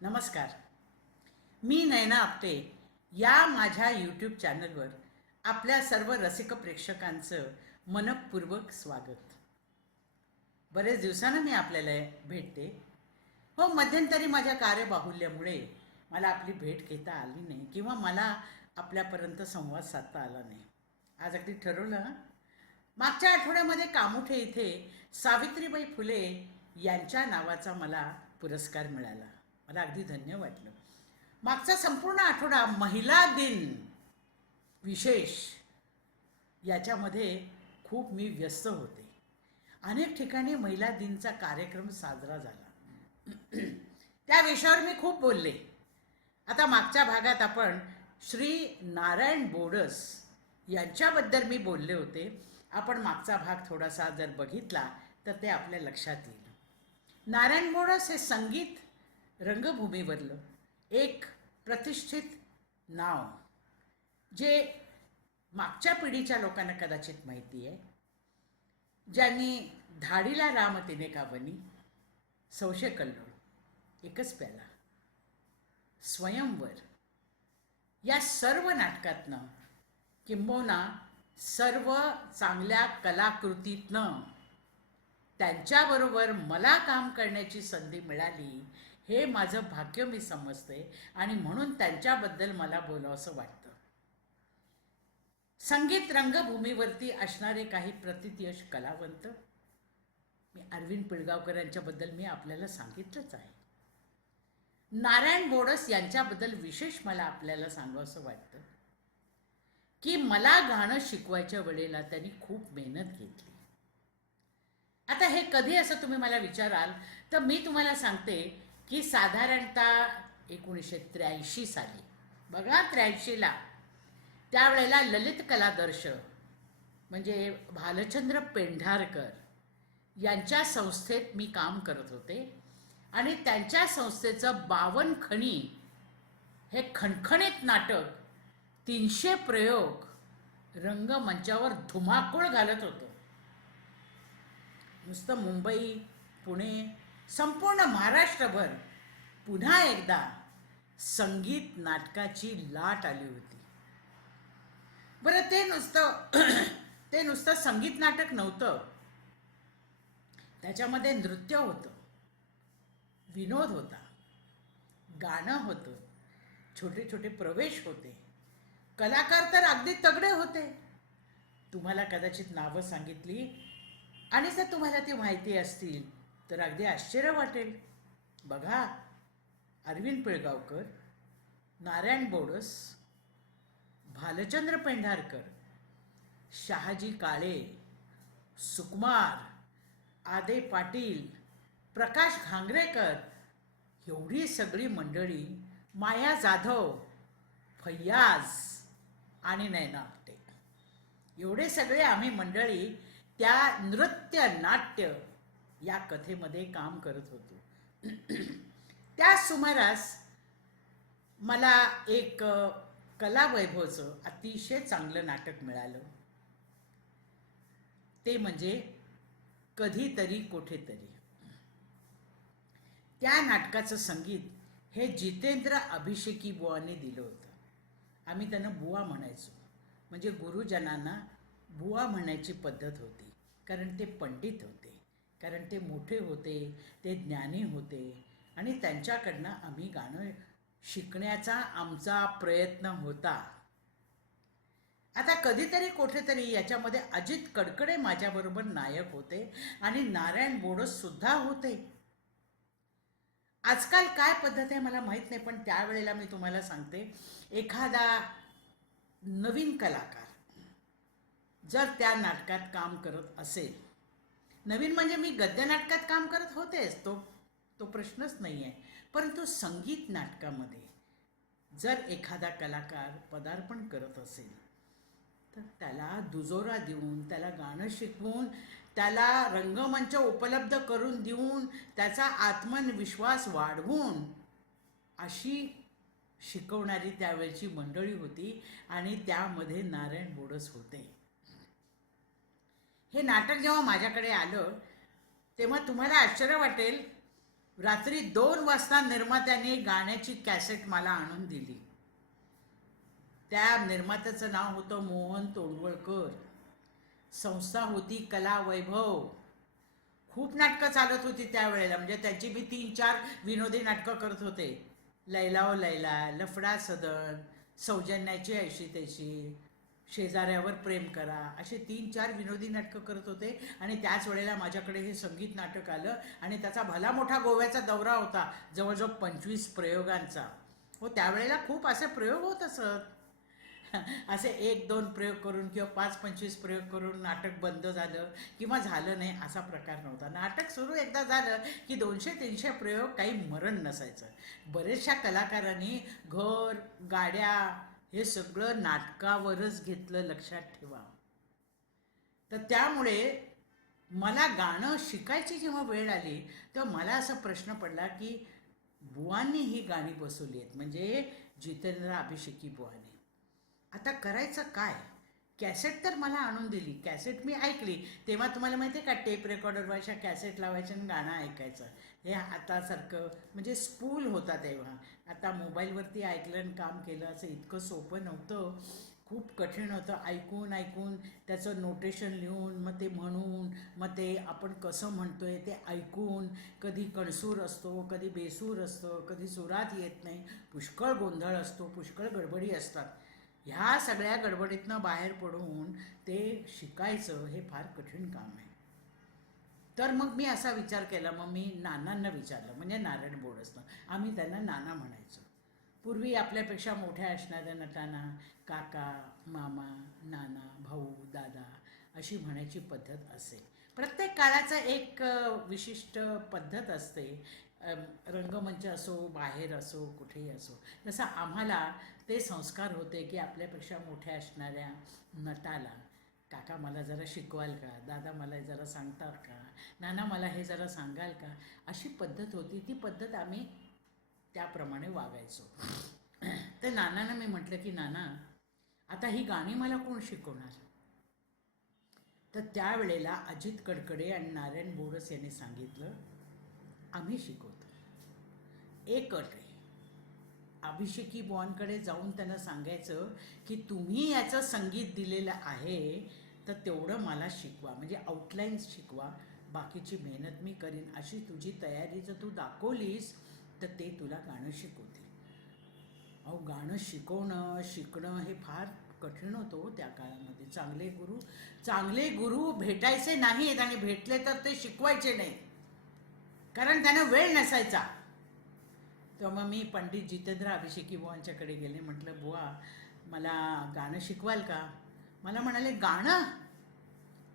नमस्कार. मी नयना आपटे या माझ्या यूट्यूब चॅनलवर आपल्या सर्व रसिक प्रेक्षकांचं मनपूर्वक स्वागत. बरेच दिवसानं मी आपल्याला भेटते. हो मध्यंतरी माझ्या कार्यबाहुल्यामुळे मला आपली भेट घेता आली नाही किंवा मला आपल्यापर्यंत संवाद साधता आला नाही. आज अगदी ठरवलं हां? मागच्या आठवड्यामध्ये कामुठे इथे सावित्रीबाई फुले यांच्या नावाचा मला पुरस्कार मिळाला. मला अगदी धन्य वाटलं. मागचा संपूर्ण आठवडा महिला दिन विशेष याच्यामध्ये खूप मी व्यस्त होते. अनेक ठिकाणी महिला दिनचा कार्यक्रम साजरा झाला. त्या विषयावर मी खूप बोलले. आता मागच्या भागात आपण श्री नारायण बोडस यांच्याबद्दल मी बोलले होते. आपण मागचा भाग थोडासा जर बघितला तर ते आपल्या लक्षात येईल. नारायण बोडस हे संगीत रंगभूमीवरलं एक प्रतिष्ठित नाव जे मागच्या पिढीच्या लोकांना कदाचित माहिती आहे ज्यांनी धाडीला राम तिने कावनी बनी सौशे कल्लोळ एकच प्याला. स्वयंवर. या सर्व नाटकातनं किंबहुना सर्व चांगल्या कलाकृतीतनं त्यांच्याबरोबर मला काम करण्याची संधी मिळाली हे माझं भाग्य मी समजते आणि म्हणून त्यांच्याबद्दल मला बोलावंसं वाटतं. संगीत रंगभूमीवरती असणारे काही प्रतितयश कलावंत मी अरविंद पिळगावकर यांच्याबद्दल मी आपल्याला सांगितलंच आहे. नारायण बोडस यांच्याबद्दल विशेष मला आपल्याला सांगावंसं वाटतं की मला गाणं शिकवायच्या वेळेला त्यांनी खूप मेहनत घेतली. आता हे कधी असं तुम्ही मला विचाराल तर मी तुम्हाला सांगते की साधारणतः एकोणीसशे त्र्याऐंशी साली बघा त्र्याऐंशीला त्यावेळेला ललित कलादर्श म्हणजे भालचंद्र पेंढारकर यांच्या संस्थेत मी काम करत होते. आणि त्यांच्या संस्थेचं बावन खणी हे खणखणीत नाटक तीनशे प्रयोग रंगमंचावर धुमाकूळ घालत होतो. नुसतं मुंबई पुणे संपूर्ण महाराष्ट्रभर पुन्हा एकदा संगीत नाटकाची लाट आली होती. बरं ते नुसतं ते नुसतं संगीत नाटक नव्हतं. त्याच्यामध्ये नृत्य होतं. विनोद होता. गाणं होतं. छोटे छोटे प्रवेश होते. कलाकार तर अगदी तगडे होते. तुम्हाला कदाचित नावं सांगितली आणि जर तुम्हाला ती माहिती असतील तर अगदी आश्चर्य वाटेल. बघा अरविंद पिळगावकर नारायण बोडस भालचंद्र पेंढारकर शहाजी काळे सुकुमार आदे पाटील प्रकाश घांगरेकर एवढी सगळी मंडळी माया जाधव फैयाज आणि नयना आपटे. एवढे सगळे आम्ही मंडळी त्या नृत्य नाट्य या कथेमध्ये काम करत होतो. त्या सुमारास मला एक कला वैभवचं अतिशय चांगलं नाटक मिळालं. ते म्हणजे कधीतरी कुठेतरी. त्या नाटकाचं संगीत हे जितेंद्र अभिषेकी बुवाने दिलं होतं. आम्ही त्यांना बुवा म्हणायचो. म्हणजे गुरुजनांना बुवा म्हणायची पद्धत होती. कारण ते पंडित होते. कारण ते मोठे होते ते ज्ञानी होते. आणि त्यांच्याकडनं आम्ही गाणं शिकण्याचा आमचा प्रयत्न होता. आता कधीतरी कुठेतरी याच्यामध्ये अजित कडकडे माझ्याबरोबर नायक होते आणि नारायण बोडस सुद्धा होते. आजकाल काय पद्धत आहे मला माहीत नाही पण त्यावेळेला मी तुम्हाला सांगते. एखादा नवीन कलाकार जर त्या नाटकात काम करत असेल नवीन म्हणजे मी गद्य नाटकात काम करत होतेच तो तो प्रश्नच नाही आहे परंतु संगीत नाटकामध्ये जर एखादा कलाकार पदार्पण करत असेल तर त्याला दुजोरा देऊन त्याला गाणं शिकवून त्याला रंगमंच उपलब्ध करून देऊन त्याचा आत्मविश्वास वाढवून अशी शिकवणारी त्यावेळची मंडळी होती आणि त्यामध्ये नारायण बोडस होते. हे नाटक जेव्हा माझ्याकडे आलं तेव्हा तुम्हाला आश्चर्य वाटेल रात्री दोन वाजता निर्मात्याने गाण्याची कॅसेट मला आणून दिली. त्या निर्मात्याचं नाव होतं मोहन तोंडवळकर. संस्था होती कला वैभव. खूप नाटकं चालत होती त्यावेळेला म्हणजे त्यांची मी तीन चार विनोदी नाटकं करत होते. लैलाओ लैला लफडा सदन सौजन्याची ऐशी तैशी शेजाऱ्यावर प्रेम करा. असे तीन चार विनोदी नाटकं करत होते आणि त्याच वेळेला माझ्याकडे हे संगीत नाटक आलं आणि त्याचा भला मोठा गोव्याचा दौरा होता जवळजवळ पंचवीस प्रयोगांचा. हो त्यावेळेला खूप असे प्रयोग होत असत. असे एक दोन प्रयोग करून किंवा पाच पंचवीस प्रयोग करून नाटक बंद झालं किंवा झालं नाही असा प्रकार नव्हता. नाटक सुरू एकदा झालं की दोनशे तीनशे प्रयोग काही मरण नसायचं. बरेचशा कलाकारांनी घर गाड्या हे सगळं नाटकावरच घेतलं लक्षात ठेवा. तर त्यामुळे मला गाणं शिकायची जेव्हा वेळ आली तेव्हा मला असा प्रश्न पडला की बुवांनी ही गाणी बसवली आहेत. म्हणजे जितेंद्र अभिषेकी बुवांनी. आता करायचं काय? कॅसेट तर मला आणून दिली. कॅसेट मी ऐकली. तेव्हा तुम्हाला माहिती आहे का टेप रेकॉर्डरवर अशा कॅसेट लावायच्या आणि गाणं ऐकायचं. हे आतासारखं म्हणजे स्पूल होता तेव्हा. आता मोबाईलवरती ऐकलं आणि काम केलं असं इतकं सोपं नव्हतं. खूप कठीण होतं. ऐकून ऐकून त्याचं नोटेशन लिहून मग ते म्हणून मग ते आपण कसं म्हणतो आहे ते ऐकून कधी कणसूर असतो कधी बेसूर असतो कधी सुरात येत नाही. पुष्कळ गोंधळ असतो पुष्कळ गडबडी असतात. ह्या सगळ्या गडबडीतनं बाहेर पडून ते शिकायचं हे फार कठीण काम आहे. तर मग मी असा विचार केला मग मी नानांना विचारलं म्हणजे नारायण बोर्ड असतं आम्ही त्यांना नाना म्हणायचो. पूर्वी आपल्यापेक्षा मोठ्या असणाऱ्या नटांना काका मामा नाना भाऊ दादा अशी म्हणायची पद्धत असे. प्रत्येक काळाचा एक विशिष्ट पद्धत असते. रंगमंच असो बाहेर असो कुठेही असो तसं आम्हाला ते संस्कार होते की आपल्यापेक्षा मोठ्या असणाऱ्या नटाला काका मला जरा शिकवाल का? दादा मला जरा सांगतात का? नाना मला हे जरा सांगाल का? अशी पद्धत होती. ती पद्धत आम्ही त्याप्रमाणे वागायचो. तर नानांना मी म्हटलं की नाना आता ही गाणी मला कोण शिकवणार? तर त्यावेळेला अजित कडकडे आणि नारायण बोरस यांनी सांगितलं आम्ही शिकवतो. एक अट आहे. अभिषेकी बॉनकडे जाऊन त्यांना सांगायचं की तुम्ही याचं संगीत दिलेलं आहे तर तेवढं मला शिकवा. म्हणजे आउटलाईन्स शिकवा. बाकीची मेहनत मी करीन. अशी तुझी तयारी जर तू दाखवलीस तर ते तुला गाणं शिकवतील. अहो गाणं शिकवणं शिकणं हे फार कठीण होतं हो त्या काळामध्ये. चांगले गुरु चांगले गुरु भेटायचे नाहीत आणि भेटले तर ते शिकवायचे नाही कारण त्यांना वेळ नसायचा. तेव्हा मग मी पंडित जितेंद्र अभिषेकी बुवांच्याकडे गेले म्हटलं बुवा मला गाणं शिकवाल का? मला म्हणाले गाणं?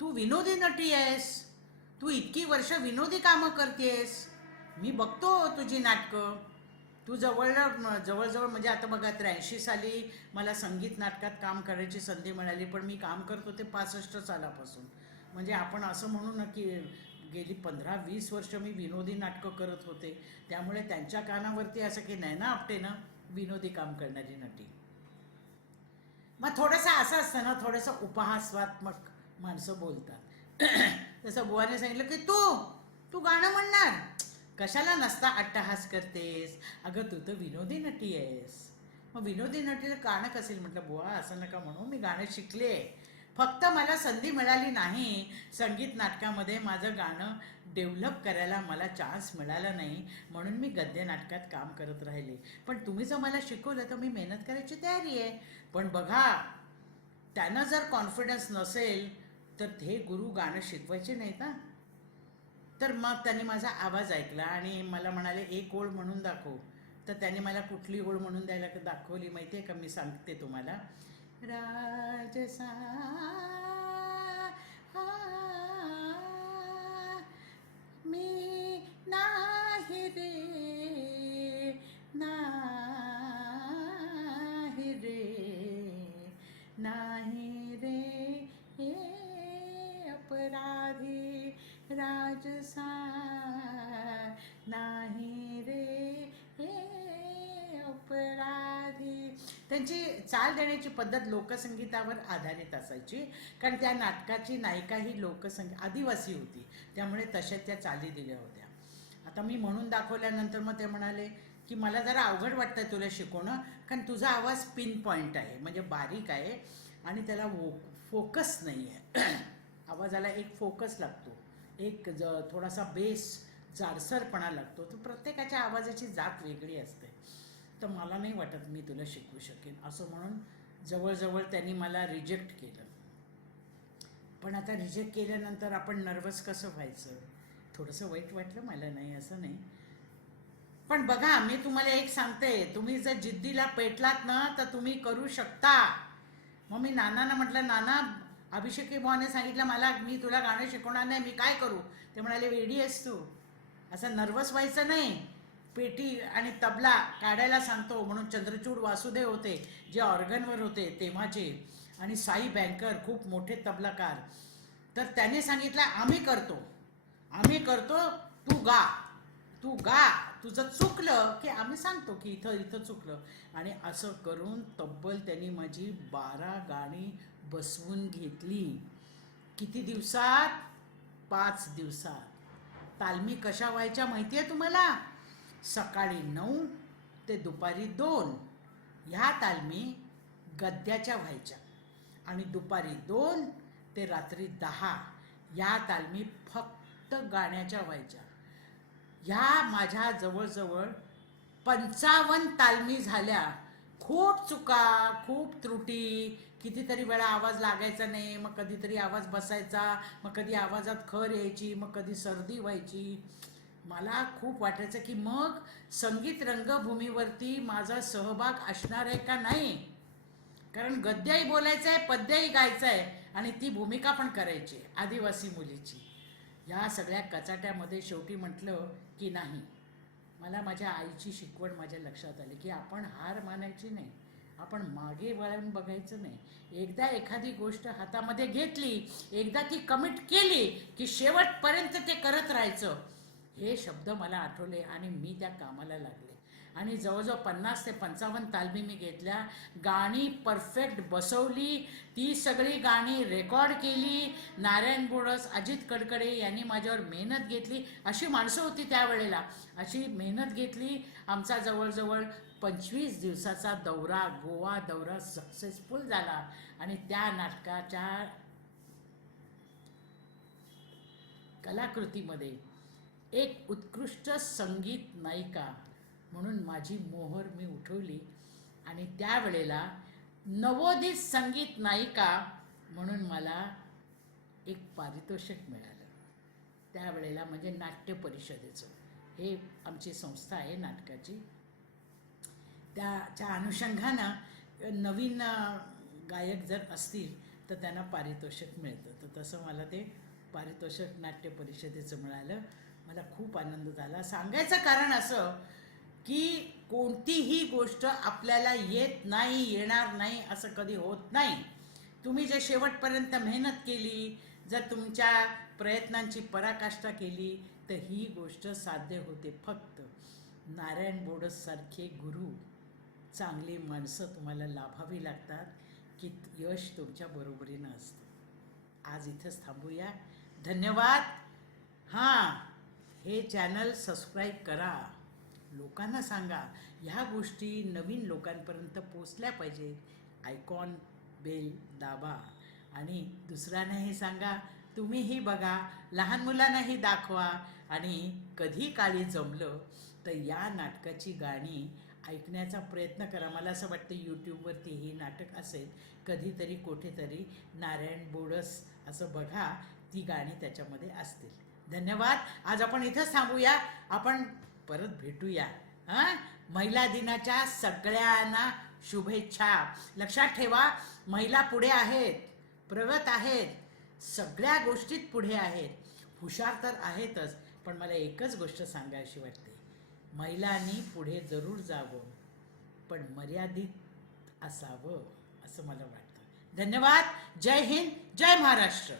तू विनोदी नटी आहेस. तू इतकी वर्ष विनोदी कामं करतेस. मी बघतो तुझी नाटकं. तू जवळ जवळजवळ म्हणजे आता बघा त्र्याऐंशी साली मला संगीत नाटकात काम करायची संधी मिळाली पण मी काम करत होते पासष्ट सालापासून. म्हणजे आपण असं म्हणू ना की गेली पंधरा वीस वर्ष मी विनोदी नाटकं करत होते. त्यामुळे त्यांच्या कानावरती असं की नाही ना आपटे ना विनोदी काम करणारी नटी. मग थोडंसं असं असतं ना थोडंसं उपहासात्मक माणसं बोलतात. तसं बुवाने सांगितलं की तू तू गाणं म्हणणार? कशाला नसता अट्टहास करतेस? अगं तू तर विनोदी नटी आहेस. मग विनोदी नटीला गाणं कसेल म्हटलं बुवा असं नका म्हणू मी गाणं शिकले फक्त मला संधी मिळाली नाही. संगीत नाटकामध्ये माझं गाणं डेव्हलप करायला मला चान्स मिळाला नाही. म्हणून मी गद्य नाटकात काम करत राहिले. पण तुम्ही जर मला शिकवलं तर मी मेहनत करायची तयारी आहे. पण बघा त्यानं जर कॉन्फिडन्स नसेल तर हे गुरु गाणं शिकवायचे नाही ना. तर मग त्यांनी माझा आवाज ऐकला आणि मला म्हणाले एक ओळ म्हणून दाखव. तर त्यांनी मला कुठली ओळ म्हणून द्यायला दाखवली माहिती आहे का? मी सांगते तुम्हाला. राजसा। मी नाही रे नाही रे नाही रे हे अपराधी राजसा। त्यांची चाल देण्याची पद्धत लोकसंगीतावर आधारित असायची. कारण त्या नाटकाची नायिका ही लोकसंगीत आदिवासी होती. त्यामुळे तशा त्या चाली दिल्या होत्या. आता मी म्हणून दाखवल्यानंतर मग ते म्हणाले की मला जरा अवघड वाटतंय तुला शिकवणं कारण तुझा आवाज पिन पॉईंट आहे. म्हणजे बारीक आहे आणि त्याला वो फोकस नाही आहे. आवाजाला एक फोकस लागतो. एक ज थोडासा बेस जाडसरपणा लागतो. तर प्रत्येकाच्या आवाजाची जात वेगळी असते. तर मला नाही वाटत मी तुला शिकवू शकेन. असं म्हणून जवळजवळ त्यांनी मला रिजेक्ट केलं. पण आता रिजेक्ट केल्यानंतर आपण नर्वस कसं व्हायचं? थोडंसं वाईट वाटलं मला नाही असं नाही. पण बघा मी तुम्हाला एक सांगते तुम्ही जर जिद्दीला पेटलात ना तर तुम्ही करू शकता. मग मी नानांना म्हटलं नाना अभिषेक भावाने सांगितलं मला मी तुला गाणं शिकवणार नाही मी काय करू? ते म्हणाले वेडी आहेस तू. असं नर्वस व्हायचं नाही. पेटी आणि तबला काढायला सांगतो म्हणून चंद्रचूड वासुदेव होते जे ऑर्गनवर होते तेव्हाचे. आणि साई बँकर खूप मोठे तबलाकार. तर त्याने सांगितलं आम्ही करतो. आम्ही करतो तू गा. तू गा. तुझं चुकलं की आम्ही सांगतो की इथं इथं चुकलं. आणि असं करून तब्बल त्यांनी माझी बारा गाणी बसवून घेतली. किती दिवसात? पाच दिवसात. तालमी कशा व्हायच्या माहिती आहे तुम्हाला? सकाळी नऊ ते दुपारी दोन. ह्या तालमी गद्याच्या व्हायच्या. आणि दुपारी दोन ते रात्री दहा. ह्या तालमी फक्त गाण्याच्या व्हायच्या. ह्या माझ्या जवळजवळ पंचावन्न तालमी झाल्या. खूप चुका खूप त्रुटी. कितीतरी वेळा आवाज लागायचा नाही. मग कधीतरी आवाज बसायचा. मग कधी आवाजात खर यायची. मग कधी सर्दी व्हायची. मला खूप वाटायचं की मग संगीत रंगभूमीवरती माझा सहभाग असणार आहे का नाही? कारण गद्यही बोलायचं आहे पद्यही गायचं आहे आणि ती भूमिका पण करायची आहे, आदिवासी मुलीची. ह्या सगळ्या कचाट्यामध्ये शेवटी म्हटलं की नाही. मला माझ्या आईची शिकवण माझ्या लक्षात आली की आपण हार मानायची नाही. आपण मागे वळून बघायचं नाही. एकदा एखादी गोष्ट हातामध्ये घेतली एकदा ती कमिट केली की शेवटपर्यंत ते करत राहायचं. हे शब्द मला आठवले आणि मी त्या कामाला लागले. आणि जवळजवळ पन्नास ते पंचावन्न तालमी मी घेतल्या. गाणी परफेक्ट बसवली. ती सगळी गाणी रेकॉर्ड केली. नारायण बोडस अजित कडकडे यांनी माझ्यावर मेहनत घेतली. अशी माणसं होती त्यावेळेला अशी मेहनत घेतली. आमचा जवळजवळ पंचवीस दिवसाचा दौरा गोवा दौरा सक्सेसफुल झाला. आणि त्या नाटकाच्या कलाकृतीमध्ये एक उत्कृष्ट संगीत नायिका म्हणून माझी मोहर मी उठवली. आणि त्यावेळेला नवोदित संगीत नायिका म्हणून मला एक पारितोषिक मिळालं. त्यावेळेला म्हणजे नाट्य परिषदेचं. हे आमची संस्था आहे नाटकाची. त्याच्या अनुषंगानं नवीन गायक जर असतील तर त्यांना पारितोषिक मिळतं. तर तसं मला ते पारितोषिक नाट्य परिषदेचं मिळालं. मला खूप आनंद झाला. सांगायचं कारण असं की कोणतीही गोष्ट आपल्याला येत नाही येणार नाही असं कधी होत नाही. तुम्ही जर शेवटपर्यंत मेहनत केली जर तुमच्या प्रयत्नांची पराकाष्ठा केली तर ही गोष्ट साध्य होते फक्त. नारायण बोडससारखे गुरु चांगली माणसं तुम्हाला लाभावी लागतात की यश तुमच्या बरोबरीनं असतं. आज इथंच थांबूया. धन्यवाद. हां. हे चॅनल सबस्क्राईब करा. लोकांना सांगा ह्या गोष्टी नवीन लोकांपर्यंत पोचल्या पाहिजेत. आयकॉन बेल दाबा. आणि दुसऱ्यांनाही सांगा तुम्हीही बघा लहान मुलांनाही दाखवा. आणि कधी काळी जमलं तर या नाटकाची गाणी ऐकण्याचा प्रयत्न करा. मला असं वाटतं यूट्यूबवरती ही नाटक असेल. कधीतरी कुठेतरी नारायण बोडस असं बघा ती गाणी त्याच्यामध्ये असतील. धन्यवाद. आज आपण इथंच थांबूया. आपण परत भेटूया. हां? महिला दिनाच्या सगळ्यांना शुभेच्छा. लक्षात ठेवा महिला पुढे आहेत प्रगत आहेत सगळ्या गोष्टीत पुढे आहेत. हुशार तर आहेतच पण मला एकच गोष्ट सांगायची वाटते. महिलांनी पुढे जरूर जावं पण मर्यादित असावं असं मला वाटतं. धन्यवाद. जय हिंद जय महाराष्ट्र.